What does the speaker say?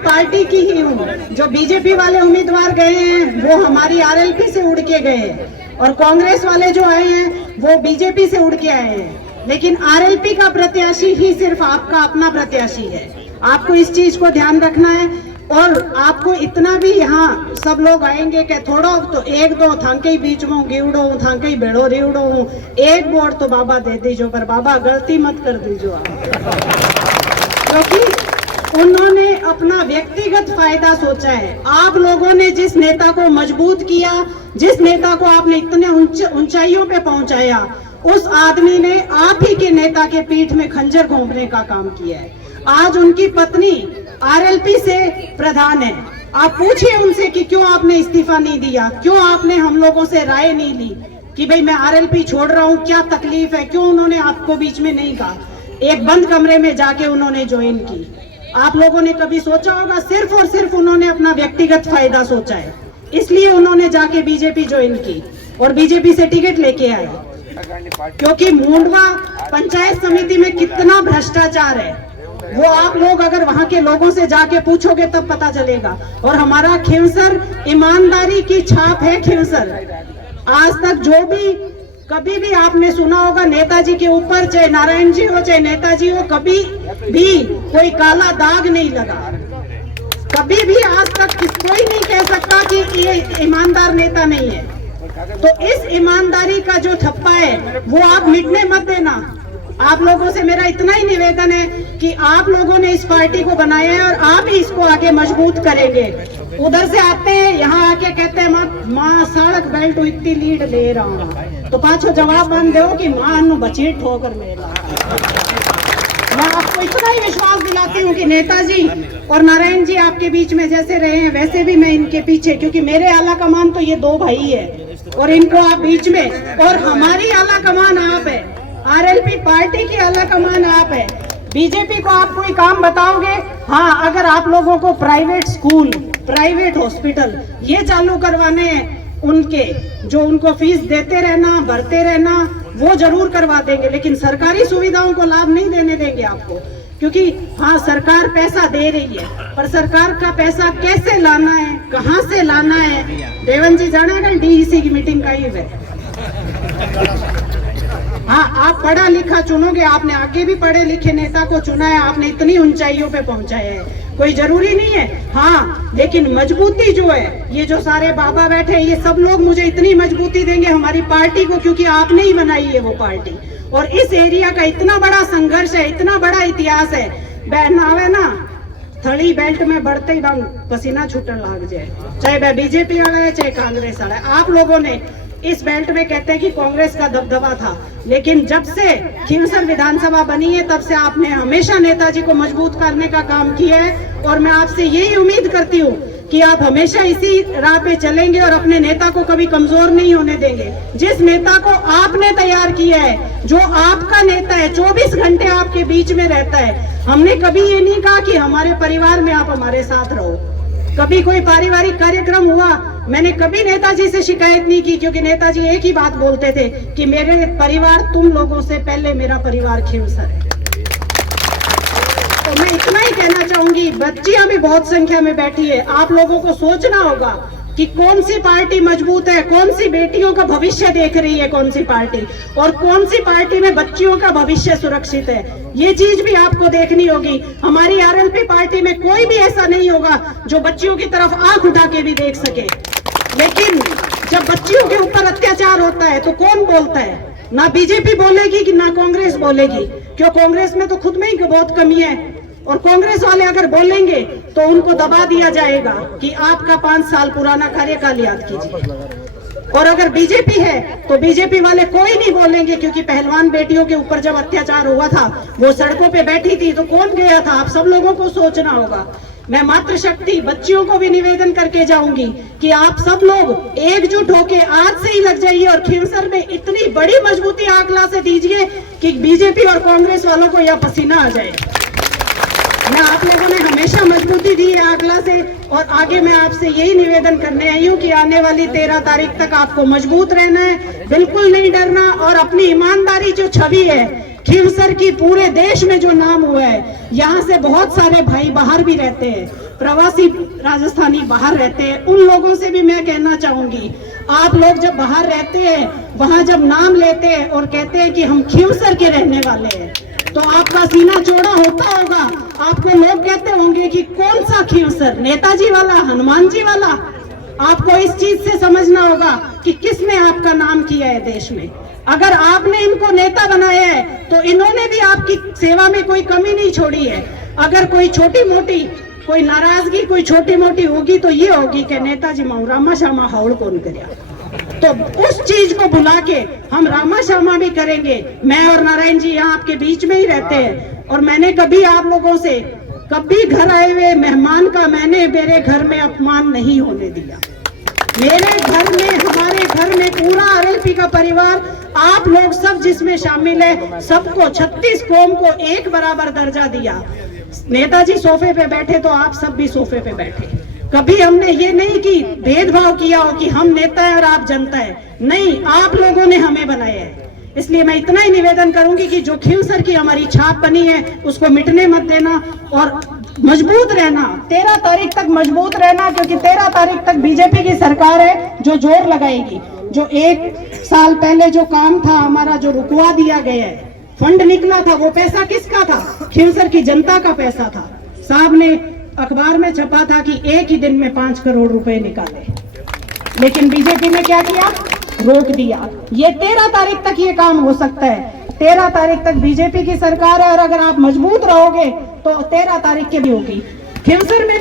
Party की ही हूँ। जो बीजेपी वाले उम्मीदवार गए हैं वो हमारी आरएलपी से उड़ के गए हैं, और कांग्रेस वाले जो आए हैं वो बीजेपी से उड़ के आए हैं। लेकिन आरएलपी का प्रत्याशी ही सिर्फ आपका अपना प्रत्याशी है। आपको इस चीज को ध्यान रखना है। और आपको इतना भी, यहाँ सब लोग आएंगे कि थोड़ा तो एक दो थांके बीच में गिवड़ो हूँ, थांके बेड़ो रिवड़ो हूँ, एक वोट तो बाबा दे दीजो, पर बाबा गलती मत कर दीजो आप, क्योंकि उन्होंने अपना व्यक्तिगत फायदा सोचा है। आप लोगों ने जिस नेता को मजबूत किया, जिस नेता को आपने इतने ऊंचाइयों पे पहुंचाया, उस आदमी ने आप ही के नेता के पीठ में खंजर घोंपने का काम किया है। आज उनकी पत्नी आरएलपी से प्रधान है। आप पूछिए उनसे कि क्यों आपने इस्तीफा नहीं दिया, क्यों आपने हम लोगों से राय नहीं ली कि भाई मैं आरएलपी छोड़ रहा हूं, क्या तकलीफ है, क्यों उन्होंने आपको बीच में नहीं कहा। एक बंद कमरे में जाके उन्होंने ज्वाइन की। आप लोगों ने कभी सोचा होगा? सिर्फ और सिर्फ उन्होंने अपना व्यक्तिगत फायदा सोचा है, इसलिए उन्होंने जाके बीजेपी ज्वाइन की और बीजेपी से टिकट लेके आए। क्योंकि मुंडवा पंचायत समिति में कितना भ्रष्टाचार है वो आप लोग अगर वहां के लोगों से जाके पूछोगे तब पता चलेगा। और हमारा खींवसर ईमानदारी की छाप है। खींवसर आज तक जो भी कभी भी आपने सुना होगा नेताजी के ऊपर, चाहे नारायण जी हो चाहे नेताजी हो, कभी भी कोई काला दाग नहीं लगा। कभी भी आज तक कोई नहीं कह सकता कि ये ईमानदार नेता नहीं है। तो इस ईमानदारी का जो ठप्पा है वो आप मिटने मत देना। आप लोगों से मेरा इतना ही निवेदन है कि आप लोगों ने इस पार्टी को बनाया है और आप ही इसको आगे मजबूत करेंगे। उधर से आते हैं, यहाँ आके कहते हैं माँ सड़क बेल्ट इतनी लीड ले रहा हूँ, तो पाछो जवाब बन दो कि माँ बची ठोकर मेरा। मैं आपको इतना ही विश्वास दिलाती हूँ कि नेताजी और नारायण जी आपके बीच में जैसे रहे हैं वैसे भी मैं इनके पीछे, क्योंकि मेरे आला कमान तो ये दो भाई है और इनको आप बीच में, और हमारी आला कमान आप है, आरएलपी पार्टी की आला कमान आप है। बीजेपी को आप कोई काम बताओगे? हाँ, अगर आप लोगों को प्राइवेट स्कूल, प्राइवेट हॉस्पिटल ये चालू करवाने हैं, उनके जो उनको फीस देते रहना, भरते रहना, वो जरूर करवा देंगे, लेकिन सरकारी सुविधाओं को लाभ नहीं देने देंगे आपको। क्योंकि हाँ, सरकार पैसा दे रही है, पर सरकार का पैसा कैसे लाना है, कहाँ से लाना है, देवन जी जानेगा डीईसी की मीटिंग का ही है। हाँ, आप पढ़ा लिखा चुनोगे, आपने आगे भी पढ़े लिखे नेता को चुना है, आपने इतनी ऊंचाइयों पे पहुंचाया है, कोई जरूरी नहीं है। हाँ, लेकिन मजबूती जो है, ये जो सारे बाबा बैठे हैं, ये सब लोग मुझे इतनी मजबूती देंगे हमारी पार्टी को, क्योंकि आपने ही बनाई है वो पार्टी। और इस एरिया का इतना बड़ा संघर्ष है, इतना बड़ा इतिहास है, बहनावे ना थड़ी बेल्ट में बढ़ते ही पसीना छूटने लग जाए, चाहे वह बीजेपी वाला है चाहे कांग्रेस वाला है। आप लोगों ने इस बेल्ट में कहते हैं कि कांग्रेस का दबदबा था, लेकिन जब से खींवसर विधानसभा बनी है तब से आपने हमेशा नेताजी को मजबूत करने का काम किया है। और मैं आपसे यही उम्मीद करती हूँ कि आप हमेशा इसी राह पे चलेंगे और अपने नेता को कभी कमजोर नहीं होने देंगे। जिस नेता को आपने तैयार किया है, जो आपका नेता है, 24 घंटे आपके बीच में रहता है, हमने कभी ये नहीं कहा कि हमारे परिवार में आप हमारे साथ रहो। कभी कोई पारिवारिक कार्यक्रम हुआ, मैंने कभी नेताजी से शिकायत नहीं की, क्योंकि नेताजी एक ही बात बोलते थे कि मेरे परिवार तुम लोगों से पहले मेरा परिवार खींवसर है। तो मैं इतना ही कहना चाहूंगी, बच्चियां भी बहुत संख्या में बैठी है, आप लोगों को सोचना होगा कि कौन सी पार्टी मजबूत है, कौन सी बेटियों का भविष्य देख रही है कौन सी पार्टी, और कौन सी पार्टी में बच्चियों का भविष्य सुरक्षित है। ये चीज भी आपको देखनी होगी। हमारी आरएलपी पार्टी में कोई भी ऐसा नहीं होगा जो बच्चियों की तरफ आंख उठा के भी देख सके। लेकिन जब बच्चियों के ऊपर अत्याचार होता है तो कौन बोलता है? ना बीजेपी बोलेगी कि ना कांग्रेस बोलेगी, क्यों? कांग्रेस में तो खुद में ही बहुत कमी है, और कांग्रेस वाले अगर बोलेंगे तो उनको दबा दिया जाएगा कि आपका 5 साल पुराना कार्यकाल याद कीजिए। और अगर बीजेपी है तो बीजेपी वाले कोई नहीं बोलेंगे, क्योंकि पहलवान बेटियों के ऊपर जब अत्याचार हुआ था वो सड़कों पे बैठी थी तो कौन गया था? आप सब लोगों को सोचना होगा। मैं मातृशक्ति बच्चियों को भी निवेदन करके जाऊंगी कि आप सब लोग एकजुट होके आज से ही लग जाइए और खींवसर में इतनी बड़ी मजबूती आंकला से दीजिए कि बीजेपी और कांग्रेस वालों को यह पसीना आ जाए। मैं आप लोगों ने हमेशा मजबूती दी है आंकला से, और आगे मैं आपसे यही निवेदन करने आई हूँ कि आने वाली 13 तारीख तक आपको मजबूत रहना है, बिल्कुल नहीं डरना, और अपनी ईमानदारी जो छवि है खींवसर की पूरे देश में जो नाम हुआ है, यहाँ से बहुत सारे भाई बाहर भी रहते हैं, प्रवासी राजस्थानी बाहर रहते हैं, उन लोगों से भी मैं कहना चाहूंगी, आप लोग जब बाहर रहते हैं, वहां जब नाम लेते हैं और कहते हैं कि हम खींवसर के रहने वाले हैं, तो आपका सीना चौड़ा होता होगा। आपको लोग कहते होंगे कि कौन सा खींवसर, नेताजी वाला, हनुमान जी वाला। आपको इस चीज से समझना होगा कि किसने आपका नाम किया है देश में। अगर आपने इनको नेता बनाया है तो इन्होंने भी आपकी सेवा में कोई कमी नहीं छोड़ी है। अगर कोई छोटी मोटी कोई नाराजगी, कोई छोटी मोटी होगी तो ये होगी कि नेताजी माऊ रामा श्यामा हावड़ कौन करया। तो उस चीज को भुला के हम रामा श्यामा भी करेंगे। मैं और नारायण जी यहाँ आपके बीच में ही रहते हैं, और मैंने कभी आप लोगों से कभी घर आए हुए मेहमान का मैंने मेरे घर में अपमान नहीं होने दिया। मेरे घर में, हमारे घर में पूरा आरएलपी का परिवार, आप लोग सब जिसमें शामिल है, सबको 36 कौम को एक बराबर दर्जा दिया। नेताजी सोफे पे बैठे तो आप सब भी सोफे पे बैठे। कभी हमने ये नहीं कि भेदभाव किया हो कि हम नेता है और आप जनता है, नहीं, आप लोगों ने हमें बनाया है। इसलिए मैं इतना ही निवेदन करूंगी कि जो खींवसर की हमारी छाप बनी है उसको मिटने मत देना और मजबूत रहना। 13 तारीख तक मजबूत रहना, क्योंकि 13 तारीख तक बीजेपी की सरकार है जो जोर लगाएगी। जो 1 साल पहले जो काम था हमारा, जो रुकवा दिया गया है, फंड निकला था, वो पैसा किसका था? खींवसर की जनता का पैसा था। साहब ने अखबार में छपा था कि एक ही दिन में 5 करोड़ रुपए निकाले, लेकिन बीजेपी ने क्या किया? रोक दिया। ये 13 तारीख तक ये काम हो सकता है। 13 तारीख तक बीजेपी की सरकार है, और अगर आप मजबूत रहोगे तो 13 तारीख के भी होगी। खींवसर में भी